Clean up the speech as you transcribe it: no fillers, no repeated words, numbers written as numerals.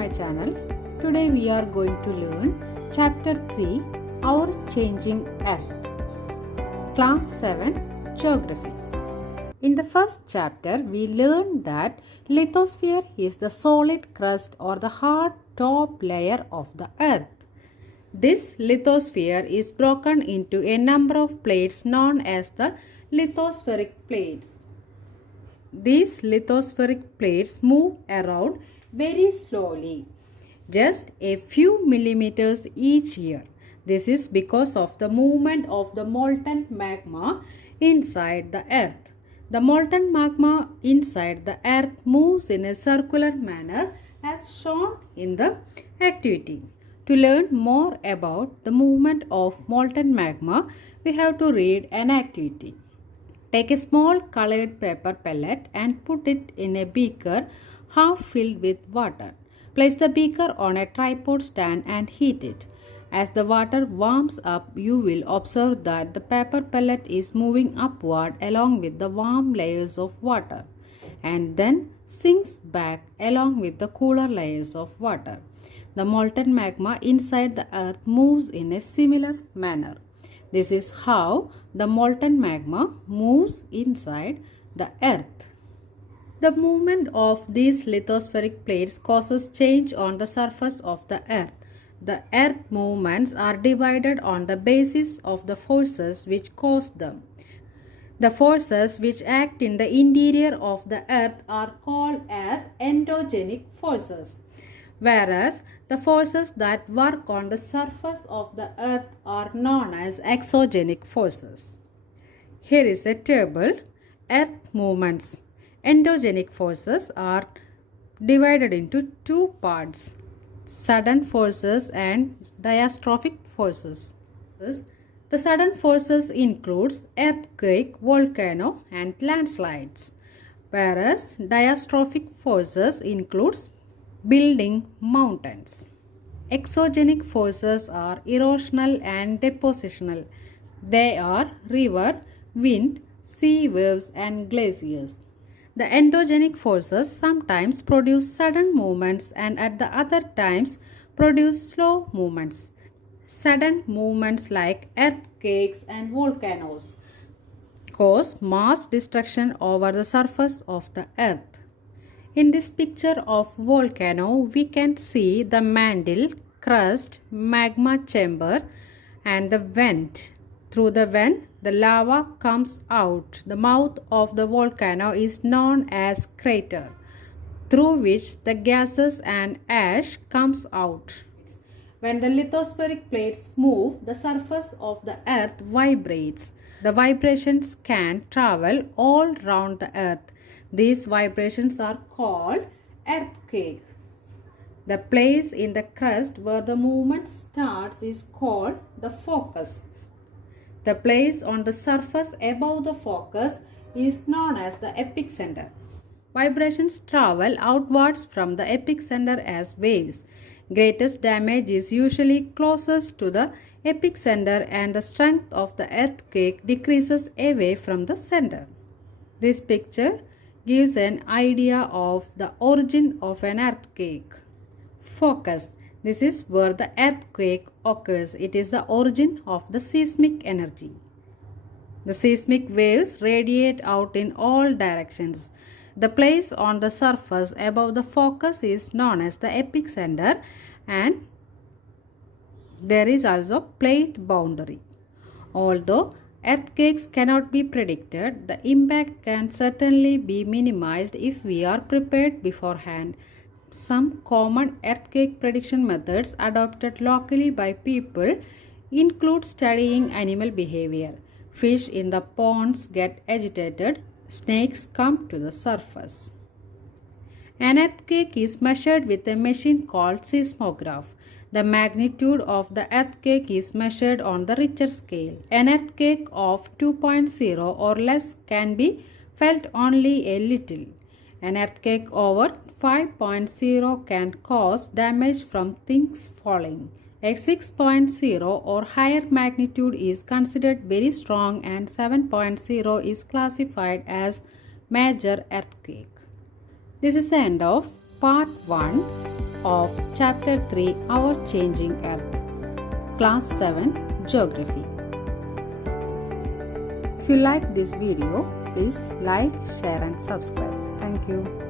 my channel. Today we are going to learn Chapter 3, Our Changing Earth. Class 7, Geography. In the first chapter, we learned that lithosphere is the solid crust or the hard top layer of the earth. This lithosphere is broken into a number of plates known as the lithospheric plates. These lithospheric plates move around very slowly, just a few millimeters each year. This is because of the movement of the molten magma inside the earth. The molten magma inside the earth moves in a circular manner as shown in the activity. To learn more about the movement of molten magma, we have to read an activity. Take a small colored paper pellet and put it in a beaker half filled with water. Place the beaker on a tripod stand and heat it. As the water warms up, you will observe that the paper pellet is moving upward along with the warm layers of water and then sinks back along with the cooler layers of water. The molten magma inside the earth moves in a similar manner. This is how the molten magma moves inside the earth. The movement of these lithospheric plates causes change on the surface of the earth. The earth movements are divided on the basis of the forces which cause them. The forces which act in the interior of the earth are called as endogenic forces, whereas the forces that work on the surface of the earth are known as exogenic forces. Here is a table. Earth movements. Endogenic forces are divided into two parts: sudden forces and diastrophic forces. The sudden forces includes earthquake, volcano and landslides, whereas diastrophic forces includes building mountains. Exogenic forces are erosional and depositional. They are river, wind, sea waves and glaciers. The endogenic forces sometimes produce sudden movements and at the other times produce slow movements. Sudden movements like earthquakes and volcanoes cause mass destruction over the surface of the earth. In this picture of volcano, we can see the mantle, crust, magma chamber and the vent. Through the vent, the lava comes out. The mouth of the volcano is known as crater, through which the gases and ash comes out. When the lithospheric plates move, the surface of the earth vibrates. The vibrations can travel all round the earth. These vibrations are called earthquake. The place in the crust where the movement starts is called the focus. The place on the surface above the focus is known as the epicenter. Vibrations travel outwards from the epicenter as waves. Greatest damage is usually closest to the epicenter and the strength of the earthquake decreases away from the center. This picture gives an idea of the origin of an earthquake. Focus. This is where the earthquake occurs. It is the origin of the seismic energy. The seismic waves radiate out in all directions. The place on the surface above the focus is known as the epicenter and there is also plate boundary. Although earthquakes cannot be predicted, the impact can certainly be minimized if we are prepared beforehand. Some common earthquake prediction methods adopted locally by people include studying animal behavior. Fish in the ponds get agitated, snakes come to the surface. An earthquake is measured with a machine called seismograph. The magnitude of the earthquake is measured on the Richter scale. An earthquake of 2.0 or less can be felt only a little. An earthquake over 5.0 can cause damage from things falling. A 6.0 or higher magnitude is considered very strong and 7.0 is classified as major earthquake. This is the end of part 1. of Chapter 3 Our Changing Earth, Class 7 Geography. If you like this video, please like, share and subscribe. Thank you.